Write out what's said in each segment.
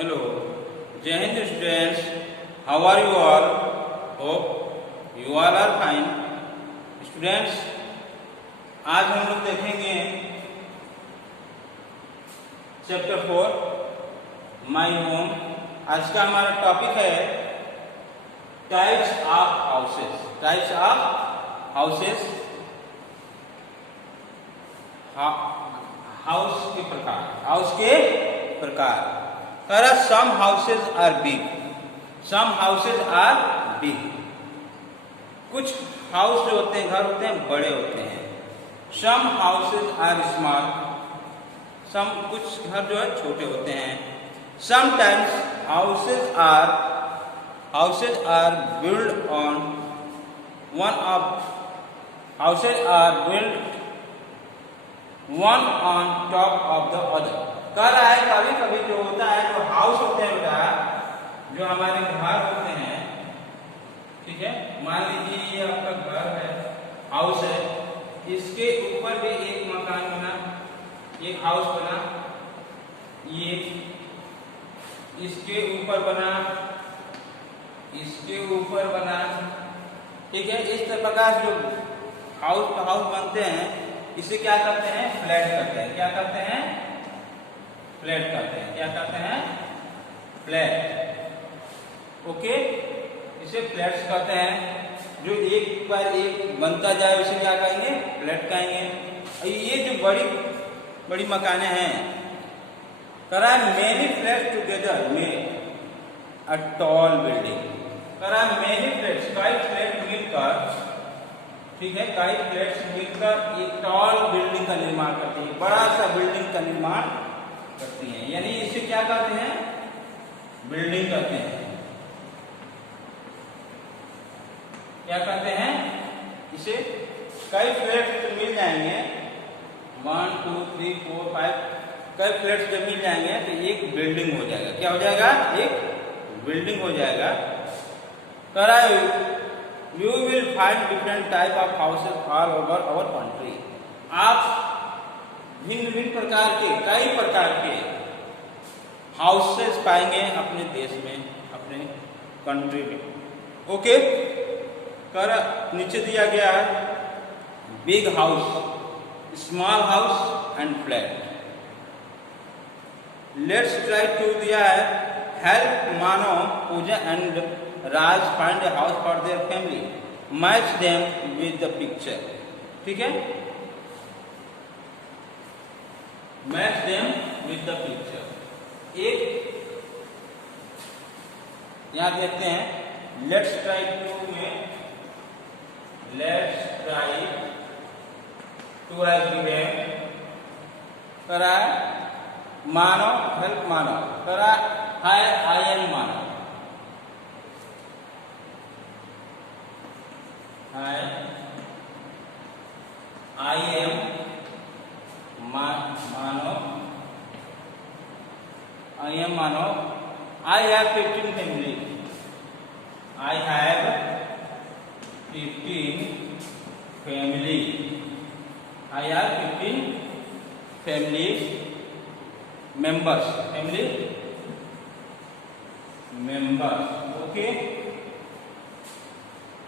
Hello, Jai Hind students. How are you all? Hope you all are fine. Students, आज हम लोग देखेंगे chapter 4 my home. आज का हमारा टॉपिक है types of houses. Types of houses, house के प्रकार। हाउस के प्रकार। Some houses are big, some houses are big. कुछ हाउस जो होते हैं, घर होते हैं, बड़े होते हैं। Some houses are small, some कुछ घर जो है छोटे होते हैं। Sometimes houses are build on one on top of the other. कह रहा है कभी कभी जो होता है, जो हाउस होते हैं बेटा, जो हमारे घर होते हैं, ठीक है, मान लीजिए ये आपका घर है, हाउस है, इसके ऊपर भी एक मकान बना, एक हाउस बना, ये इसके ऊपर बना, इसके ऊपर बना, ठीक है। इस प्रकार जो हाउस बनते हैं, इसे क्या करते हैं? फ्लैट करते हैं। क्या करते हैं? फ्लैट करते हैं। क्या करते हैं? फ्लैट। ओके, इसे फ्लैट्स कहते हैं। जो एक पर एक बनता जाए उसे क्या कहेंगे? फ्लैट कहेंगे। ये जो बड़ी बड़ी मकाने हैं, करा many flats together make a tall building. करा मेनी फ्लैट्स, कई फ्लैट मिलकर, ठीक है, कई फ्लैट्स मिलकर एक टॉल बिल्डिंग का निर्माण करती है, बड़ा सा बिल्डिंग का निर्माण करती हैं। यानी इसे क्या कहते हैं? बिल्डिंग कहते हैं। क्या कहते हैं? इसे कई फ्लैट्स मिल जाएंगे, 1 2 3 4 5, कई फ्लैट्स जब मिल जाएंगे तो एक बिल्डिंग हो जाएगा। क्या हो जाएगा? एक बिल्डिंग हो जाएगा। You will find different type of houses all over our country. आप भिन्न भिन्न प्रकार के, कई प्रकार के हाउसेस पाएंगे अपने देश में, अपने कंट्री में। ओके, कर नीचे दिया गया है big house, small house and flat. Let's try to दिया है हेल्प मानो, Pooja and Raj find a house for their family, match them with the picture. ठीक है, match them with the picture. एक यहां देखते हैं, लेट्स ट्राई टू में let's try to as given करा मानो, हेल्प मानो, करा हाय आई एम मानो, आई एम मानो, आई एम मानो, I have 15 family, I have 15 family, I have 15 family members, family members. Okay,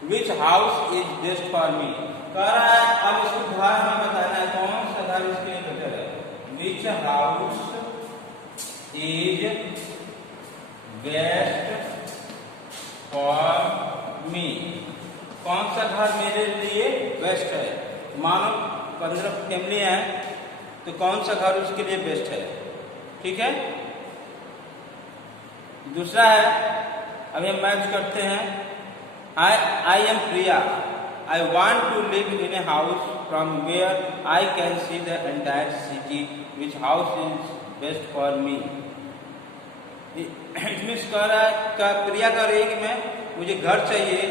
which house is best for me. कह रहा है अब इसको घर में बताना है, कौन सा घर इसके लिए बेटर है। विच house is best for me, कौन सा घर मेरे लिए बेस्ट है। मानो 15 फैमिली है तो कौन सा घर उसके लिए बेस्ट है। ठीक है, दूसरा है, अभी हम मैच करते हैं। I am Priya. I want to live in a house from where I can see the entire city. Which house is best for me? It means कह रहा है, प्रिया कह रही है कि मुझे घर चाहिए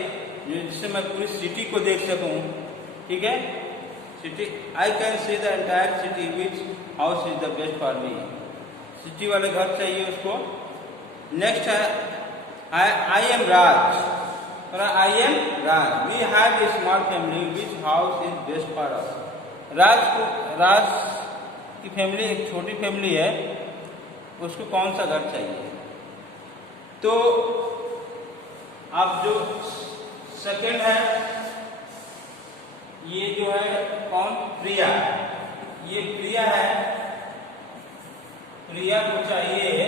जिससे मैं पूरी सिटी को देख सकूं। ठीक है, city, I can see the entire city. Which house is the best for me? City वाले घर चाहिए उसको। नेक्स्ट है, I am Raj. I am Raj. We have a small family. Which house is best for us? राज की family एक छोटी family है, उसको कौन सा घर चाहिए। तो अब जो सेकंड है, ये जो है कौन, प्रिया, ये प्रिया है, प्रिया को चाहिए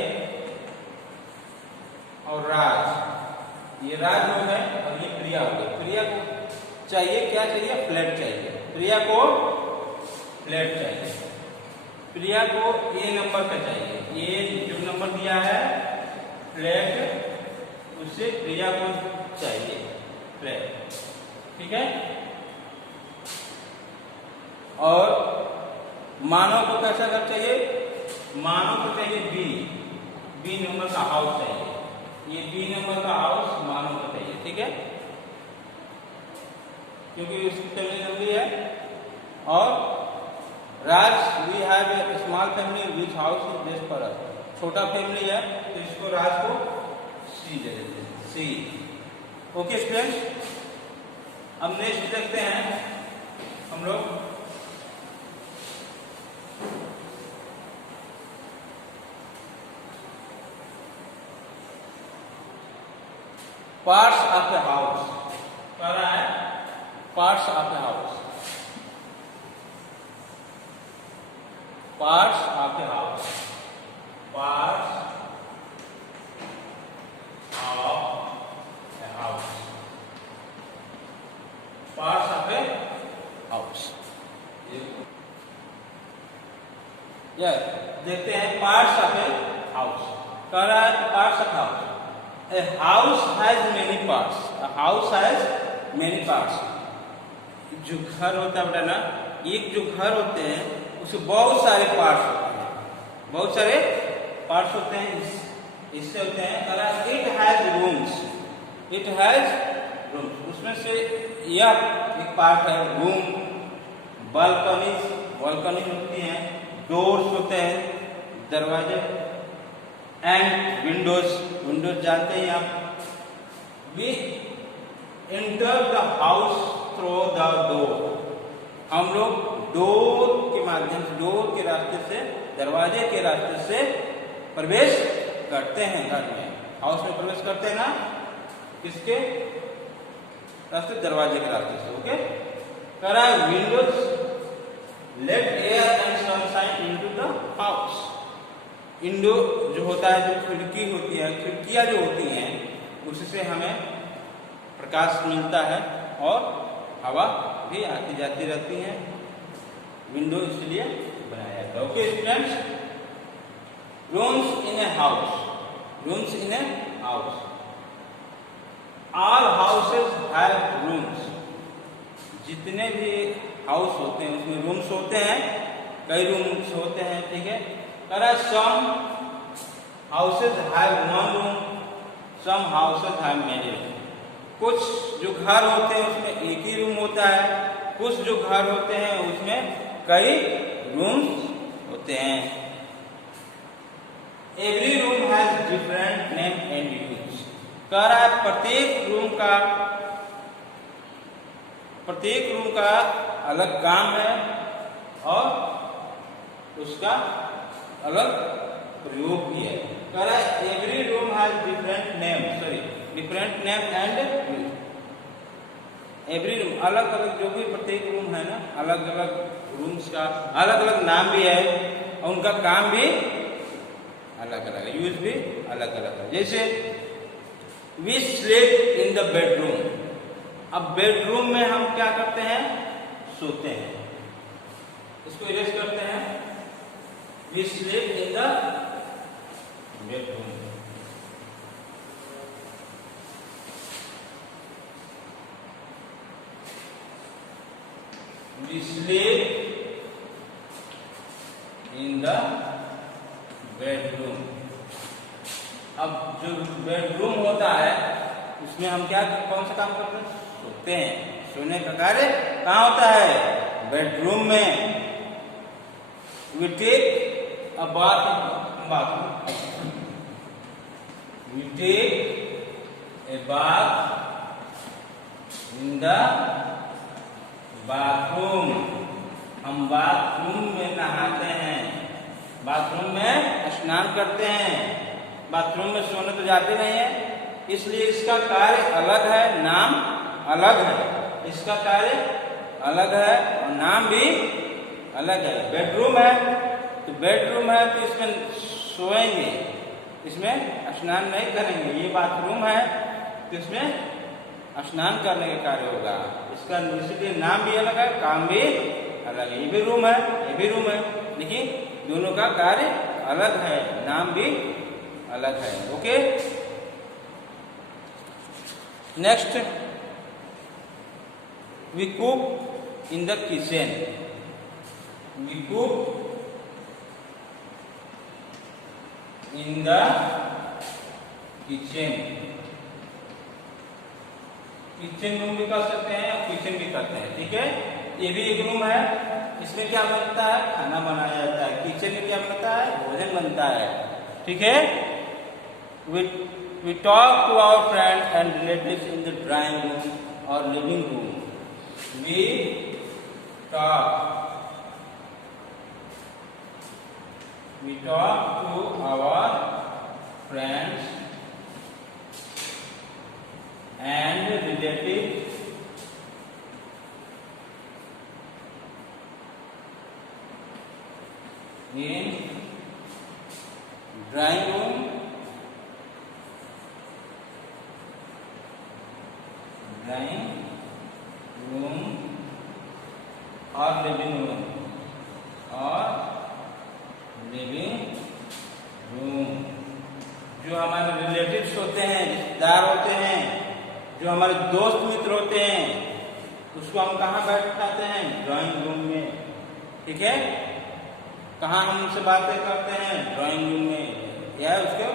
और राज, ये राज हो गए और ये प्रिया हो गई। प्रिया को चाहिए क्या चाहिए, फ्लैट चाहिए, प्रिया को फ्लैट चाहिए, प्रिया को ए नंबर का चाहिए, ये जो नंबर दिया है फ्लैट, उससे प्रिया को चाहिए फ्लैट, ठीक है। और मानव को कैसा घर चाहिए, मानव को चाहिए बी नंबर का हाउस चाहिए, ये बी नंबर का हाउस मानव को चाहिए, ठीक है, क्योंकि उसकी फैमिली लंबी है। और Raj, we have a small family which house is best for us, छोटा फैमिली है तो इसको राज को सी दे देते हैं, सी। ओके स्टूडेंट्स, अब नेक्स्ट देखते हैं हम लोग पार्ट्स ऑफ ए हाउस, कह रहा है parts of a house, parts of a house, parts of a house, parts of a house. Yes, देखते हैं पार्ट्स ऑफ ए हाउस, कह रहा है parts of house. A house has many parts. A house has many parts. जो घर होता है बेटा ना, एक जो घर होते हैं उसमें बहुत सारे पार्ट्स होते हैं, बहुत सारे पार्ट्स होते हैं, इससे होते हैं। करा it has rooms, it has rooms, उसमें से यह एक पार्ट है रूम, बालकनीज, बालकनी होती हैं, डोर्स होते हैं, दरवाजे, एंड विंडोज, विंडोज जानते हैं आप। We enter the house through the door, हम लोग डोर के माध्यम से, डोर के रास्ते से, दरवाजे के रास्ते से प्रवेश करते हैं घर में, हाउस में प्रवेश करते हैं ना, किसके रास्ते, दरवाजे के रास्ते से। ओके, करा windows let air and sunshine into the house, window जो होता है, जो खिड़की होती है, खिड़कियां जो होती हैं, उससे हमें प्रकाश मिलता है और हवा भी आती जाती रहती है, विंडो इसलिए बनाया गया। Okay students, rooms in a house, rooms in a house, all houses have rooms, जितने भी हाउस होते हैं उसमें रूम्स होते हैं, कई रूम्स होते हैं, ठीक है। Some houses have one room, some houses have many rooms. कुछ जो घर होते हैं उसमें एक ही रूम होता है, कुछ जो घर होते हैं उसमें कई रूम्स होते हैं। Every room has different name and use. कह रहा है प्रत्येक रूम का अलग काम है और उसका अलग प्रयोग भी है। कह रहा है every room has different name, sorry different name and use. Every room अलग अलग, जो भी प्रत्येक रूम है ना, अलग अलग रूम्स का अलग अलग नाम भी है और उनका काम भी अलग अलग है, यूज भी अलग अलग है। जैसे we sleep in the bedroom, अब बेडरूम में हम क्या करते हैं, सोते हैं, इसको इरेज करते हैं। We sleep in the bedroom. We sleep in the bedroom. अब जो बेडरूम होता है उसमें हम क्या, कौन सा काम करते हैं, सोते हैं। सोने का कार्य कहाँ होता है, बेडरूम में। We take a bath in bathroom. We take a bath in the bathroom. हम बाथरूम में नहाते हैं, बाथरूम में स्नान करते हैं। बाथरूम में सोने तो जाते नहीं है, इसलिए इसका कार्य अलग है, नाम अलग है। इसका कार्य अलग है और नाम भी अलग है। बेडरूम है तो बेडरूम है तो इसमें सोएंगे, इसमें स्नान नहीं करेंगे। ये बाथरूम है तो इसमें स्नान करने का कार्य होगा। इसका इसलिए नाम भी अलग है, काम भी अलग है। ये भी रूम है, ये भी रूम है, लेकिन दोनों का कार्य अलग है, नाम भी अलग है। Okay, next, we cook in the kitchen. We cook in the kitchen. Kitchen room भी कर सकते हैं और किचन भी करते हैं, ठीक है। ये भी एक रूम है, इसमें क्या बनता है, खाना बनाया जाता है। किचन में क्या बनता है, भोजन बनता है, ठीक है। We talk to our friends and relatives in the drawing room or living room. We talk to our friends and relatives in drawing room or living room जो हमारे रिलेटिव्स होते हैं, रिश्तेदार होते हैं, जो हमारे दोस्त मित्र होते हैं, उसको हम कहाँ बैठाते हैं, ड्राइंग रूम में, ठीक है। कहाँ हम उनसे बातें करते हैं, ड्राइंग रूम में, या उसको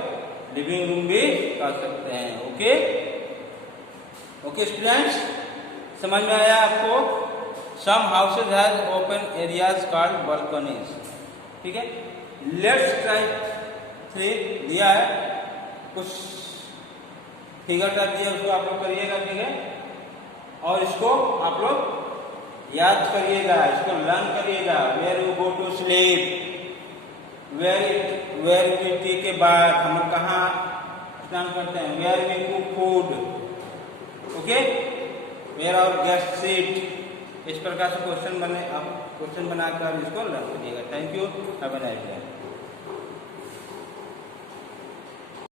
लिविंग रूम भी कर सकते हैं। ओके ओके स्टूडेंट्स, समझ में आया आपको। Some houses has open areas called balconies, ठीक है। लेट्स ट्राई 3 दिया है, कुछ फिगर कर दिया, उसको आप लोग करिएगा, ठीक है। और इसको आप लोग याद करिएगा, इसको लर्न करिएगा। Where you go to sleep, where we take a bath, हम लोग कहाँ स्नान करते हैं, where we cook food, okay, where our guest seat. इस प्रकार से क्वेश्चन बनाकर इसको लर्न करिएगा। Thank you, have a nice day.